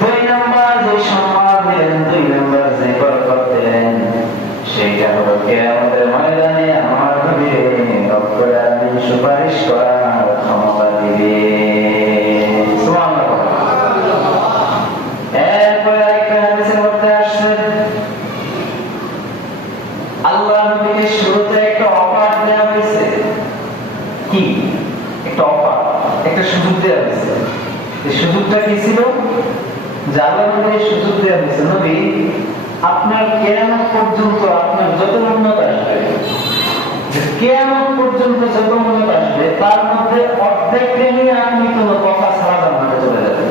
দুই নম্বর যে সম্মান দিলেন, দুই নম্বর যে বরকত দিলেন, সেইটা হলো কিয়ামতের ময়দানে আমার নবীকে রব্বুল আলামিন সুপারিশ করার ক্ষমতা দিবে। সুবহানাল্লাহ। এরপরে আরেকটা হাদিসের মধ্যে আসছে, আল্লাহ নবীকে শুরুতে একটা অফার দেওয়া হয়েছে। কি একটা অফার, একটা সুযোগ দেওয়া হয়েছে। এই সুযোগটা কি ছিল? যে আল্লাহ নবীকে সুযোগ দেওয়া হয়েছে, নবী আপনার কিয়ামত পর্যন্ত আপনার যত উন্নত আসবে, কিয়ামত পর্যন্ত যত উন্নত আসবে, তার মধ্যে অর্ধেককে নিয়ে আপনি কোনো কথা ছাড়া জান্নাতে চলে যাবেন।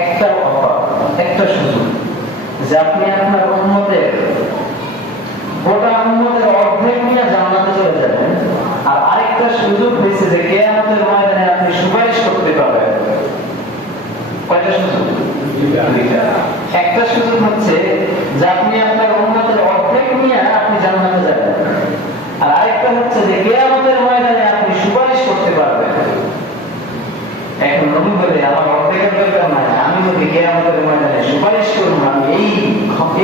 একটা অফার, একটা সুযোগ যে আপনি আপনার উম্মতের, গোটা উম্মতের অর্ধেক নিয়ে জান্নাতে চলে যাবেন। আর আরেকটা সুযোগ হয়েছে যে কিয়ামতের ময়দানে আপনি সুপারিশ করতে পারবেন। কয়টা সুযোগ? একটা সুযোগ হচ্ছে যে আপনি আপনার উম্মতের অর্ধেক নিয়ে আপনি জান্নাতে যাবেন। আর আরেকটা হচ্ছে যে কিয়ামতের ময়দানে আপনি সুপারিশ করতে পারবেন। এখন নবী বলে আমার অর্ধেকের দরকার নাই, আমি যদি কিয়ামতের ময়দানে সুপারিশ করব, আমি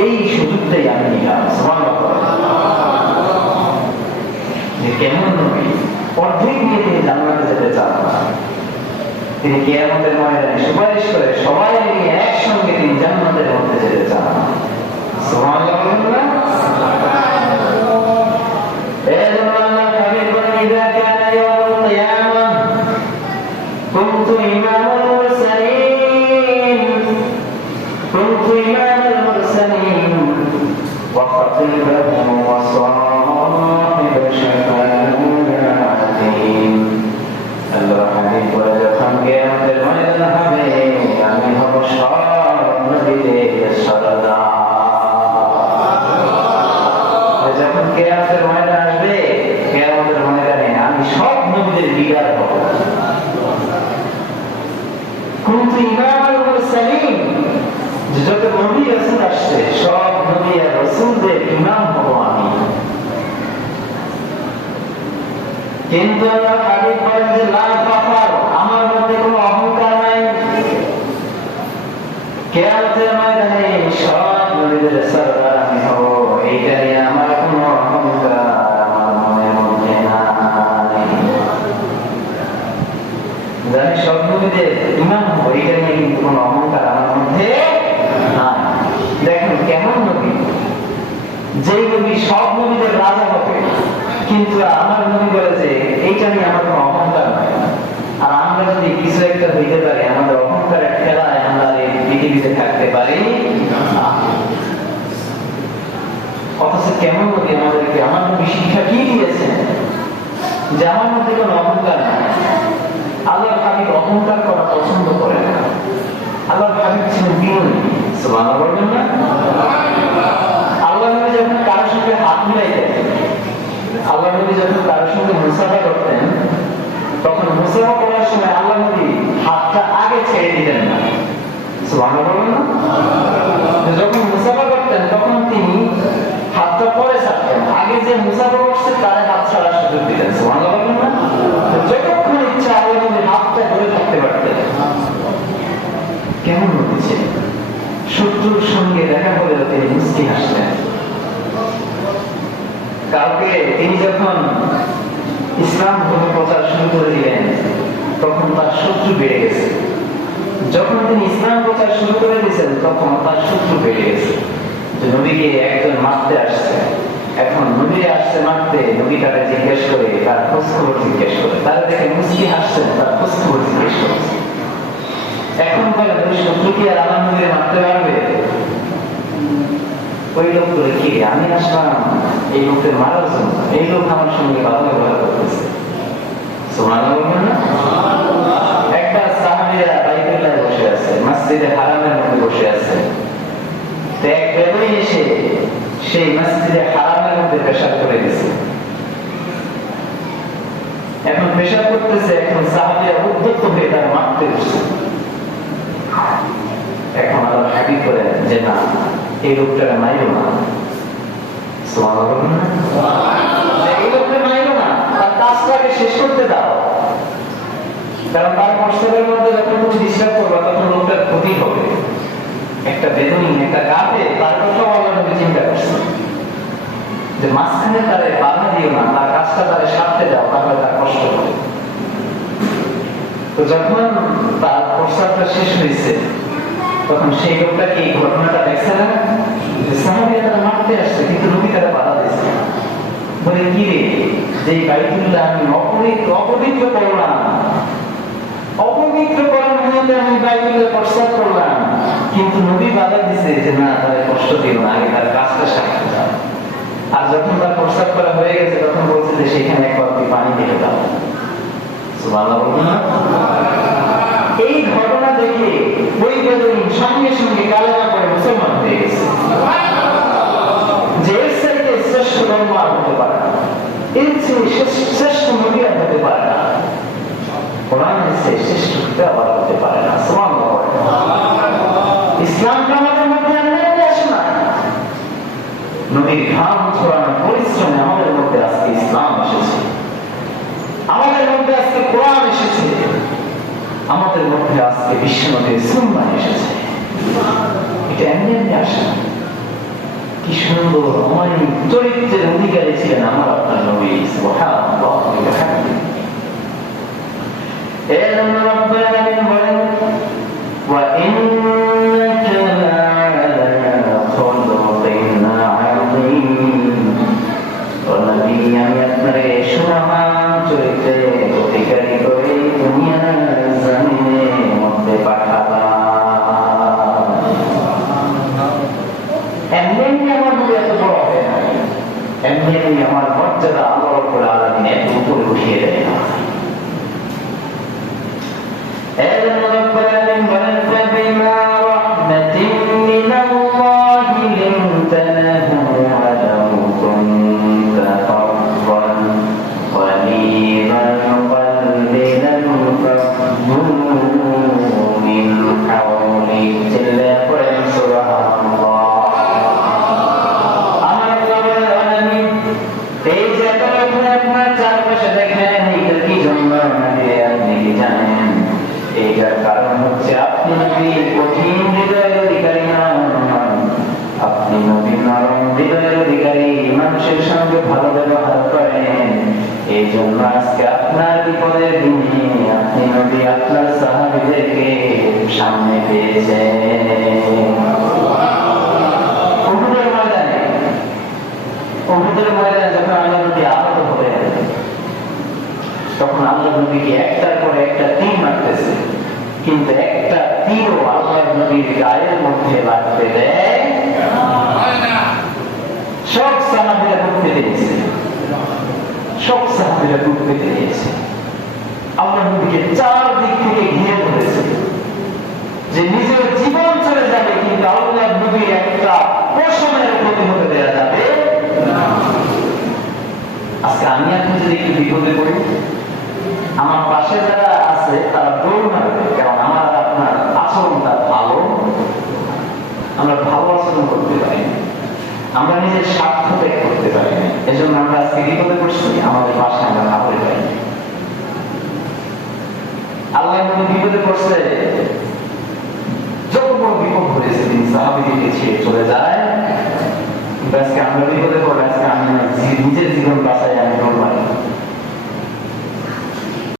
এই সুযোগটাই আমি নিলাম। সুবহানাল্লাহ। যে কেমন নবী, অর্ধেক নিয়ে তিনি জান্নাতে যেতে চান না, তিনি কিয়ামতের ময়দানে সুপারিশ করে সবাই নিয়ে একসঙ্গে তিনি জান্নাতের মধ্যে যেতে চান। সুবহানাল্লাহ। এজন্য আল্লাহ হাবিব বলেন, ইযা কানা ইয়াউমুল কিয়ামাহ কুনতু ইমামাল মুরসালিন, কুনতু ইমামাল মুরসালিন ওয়া খাতিবাহুম ওয়া সাহিবা শাফাআতিহিম। আল্লাহ হাবিব বলে, যখন কিয়ামতের ময়দান হবে, আমি হব সব নবীদের সরদার। যখন কিয়ামতের ময়দান আসবে, কিয়ামতের ময়দানে আমি সব নবীদের লিডার হব। কুনতু ইমামাল মুরসালিন, যত নবী রাসূল আসছে সব নবী আর রাসূলদের ইমাম হব আমি। কিন্তু আল্লাহ হাবিব বলেন যে লা ফাখর, আমার মধ্যে কোনো অহংকার নাই। কিয়ামতের ময়দানে সব নবীদের সরদার আমি হব, এইটা নিয়ে আমার কোনো অহংকার আমার মনের মধ্যে নাই। আমি সব নবীদের ইমাম হব, এইটা নিয়ে কিন্তু কোনো অহংকার আমার মধ্যে নাই। দেখুন কেমন নবী, যেই নবী সব নবীদের রাজা হবে, কিন্তু আমার নবী বলে যে এইটা নিয়ে আমার কোনো অহংকার নাই। আর আমরা যদি কিছু একটা হইতে পারি, আমাদের অহংকারের ঠেলায় আমরা এই পৃথিবীতে থাকতে পারি না। অথচ কেমন নবী আমাদেরকে, আমার নবী শিক্ষা কি দিয়েছেন যে আমার মধ্যে কোনো অহংকার নাই। আল্লাহর হাবিব অহংকার করা পছন্দ করে না। আল্লাহর হাবিব ছিলেন বিনয়ী। সুবহানাল্লাহ বলবেন না? আল্লাহ নবী যখন কারোর সঙ্গে হাত মিলাইতেন, আল্লাহ নবী যখন কারোর সঙ্গে মুসাফা করতেন, তখন মুসাফা করার সময় আল্লাহ নবী হাতটা আগে ছেড়ে দিতেন না। সুবহানাল্লাহ বলবেন না? যখন মুসাফা করতেন তখন তিনি হাতটা পরে ছাড়তেন, আগে যে মুসাফা করছে তার হাত ছাড়ার সুযোগ দিতেন। সুবহানাল্লাহ বলবেন না? যতক্ষণ ইচ্ছা আল্লাহ নবী হাতটা ধরে থাকতে পারতেন। কেমন নবী ছিলেন? শত্রুর সঙ্গে দেখা হলে তিনি মুস্কি হাসতেন। কালকে তিনি যখন ইসলাম ধর্ম প্রচার শুরু করে দিলেন, তখন তার শত্রু বেড়ে গেছে। যখন তিনি ইসলাম প্রচার শুরু করে দিয়েছেন, তখন তার শত্রু বেড়ে গেছে। যে নবীকে একজন মারতে আসছে, এখন নবী আসছে মারতে, নবী তারা জিজ্ঞেস করে, তার খোঁজ খবর জিজ্ঞেস করে, তারা দেখে মুস্কি হাসছেন, তার খোঁজ খবর জিজ্ঞেস করছে। এখন বলে তুমি শত্রু কি আর আমার নবীকে মারতে পারবে? ওই লোক বলে, কি আমি আসলাম এই লোকদের মারার জন্য, এই লোক আমার সঙ্গে বাধা ব্যবহার করতেছে। সুবহানাল্লাহ বলবেন না? একটা সাহাবীরা বাইতুল্লাহে বসে আছে, মসজিদে হারামের মধ্যে বসে আছে। তো এক বেদুইন এসে সেই মসজিদে হারামের মধ্যে পেশাব করে দিয়েছে। এখন পেশাব করতেছে, এখন সাহাবীরা উদ্যত হয়ে তার মারতে বসছে। এখন আল্লাহ হাবিব বলেন যে না, এই লোকটাকে মাইরো না। সুবহানাল্লাহ বলবেন না? এই লোকটা মাইরো না, তার কাজটাকে শেষ করতে দাও। কারণ তার কষ্টের মধ্যে যখন তুমি ডিস্টার্ব করবা, তখন লোকটার ক্ষতি হবে। মাঝখানে তারে বাধা দিও না, তার কাজটা তারে সারতে দাও, তাহলে তার কষ্ট হবে। তো যখন তার প্রস্তাবটা শেষ হয়েছে, তখন সেই লোকটা কি ঘটনাটা দেখছে না, যে সাহাবীরা তারা মারতে আসছে, কিন্তু নবী তারা বাধা দিয়েছে। বলে কি রে, যে বাইতুল্লাহ আমি অপবিত্র করলাম, অপবিত্র করার নিয়তে আমি বাইতুল্লাহ প্রস্তাব করলাম, কিন্তু নবী বাধা দিছে যে না, তারে কষ্ট দিও না, আগে তার কাজটা সারতে দাও। আর যখন তার প্রস্তাব করা হয়ে গেছে, তখন বলছে যে সেখানে এক বালতি পানি ঢেলে দাও। সুবহানাল্লাহ বলুন না। এই ঘটনা দেখে ওই বেদুইন সঙ্গে সঙ্গে কালেমা পড়ে মুসলমান হয়ে গেছে। যে এর চাইতে শ্রেষ্ঠ ধর্ম আর হতে পারে না, এর চেয়ে শ্রেষ্ঠ নবী আর হতে পারে না, কোরআনের চেয়ে শ্রেষ্ঠ কিতাব আর হতে পারে না। সুবহানাল্লাহ। ইসলামটা আমাদের মধ্যে এমনি আসে না, নবীর ঘাম ছড়ানোর পরিশ্রমে আমাদের মধ্যে আজকে ইসলাম এসেছে, আমাদের মধ্যে আজকে কোরআন এসেছে, আমাদের মধ্যে আজকে বিশ্ব নবীর সুন্নাহ এসেছে। এটা এমনি এমনি আসে না। কি সুন্দর আমার চরিত্রের অধিকারী ছিলেন আমার আপনার নবী। সুবহানাল্লাহ। এর জন্য রব্বুল আলামিন বলেন, ওয়া ইন্নাকা লা'আলা খুলুকিন আযীম। ও নবী, আমি আপনাকে সুমহান চরিত্রের অধিকারী করে দুনিয়ার জমিনের মধ্যে পাঠালাম। এমনি আমার নবী এত বড় হয় না, এমনি আমার মর্যাদা আল্লাহ রাব্বুল আলামিন এত উপরে উঠিয়ে দেয় না। এর জন্য রব্বুল আলামিন বলেন, ফাবিমা রাহমাতিন মিনাল্লাহি লিনতা লাহুম ওয়া লাউ কুনতা ফাযযান গলীযাল কলবি লানফাদ্দু মিন হাওলিক। চিল্লা পড়েন সুবহানাল্লাহ। আমার রব্বুল আলামিন এই যে আপনার চারপাশে দেখেন, এইটা কি জন্য আপনি কি জানেন? এইটার কারণ হচ্ছে আপনি নবী কঠিন হৃদয়ের অধিকারী নন, আপনি নবী নরম হৃদয়ের অধিকারী, মানুষের সঙ্গে ভালো ব্যবহার করেন। এই জন্য আজকে আপনার বিপদের দিনে আপনি নবী আপনার সাহাবীদেরকে সামনে পেয়েছেন। উহুদের ময়দানে যখন আল্লাহ নবী আহত হলেন, তখন আল্লাহ নবীকে একটার পরে একটা তীর মারতেছে, কিন্তু একটা তীরও আল্লাহ নবীর গায়ের মধ্যে লাগতে দেয়। সব সাহাবীরা ঢুকতে দিয়েছে, সব সাহাবীরা ঢুকতে দিয়েছে। আল্লাহ নবীকে চারদিক থেকে ঘিরে ধরেছে, যে নিজের জীবন চলে যাবে, কিন্তু আল্লাহ নবীর একটা পোষণের প্রতি হতে দেওয়া যাবে না। আজকে আমি এখন যদি একটু বিপদে পড়ি, আমার পাশে যারা আছে তারা দৌড় মারবে, কারণ আমার আপনার আচরণটা ভালো, আমরা ভালো আচরণ করতে পারি, আমরা নিজের স্বার্থ ত্যাগ করতে পারি। এজন্য আমরা আজকে বিপদে পড়ছি, আমাদের পাশে আমরা না হতে পারি। আল্লাহ নবী বিপদে পড়ছে, যত বড় বিপদ হয়েছে তিনি সাহাবীদেরকে ছেড়ে চলে যায়। কিন্তু আজকে আমরা বিপদে পড়ে, আজকে আমি নিজের জীবন বাঁচাই আমি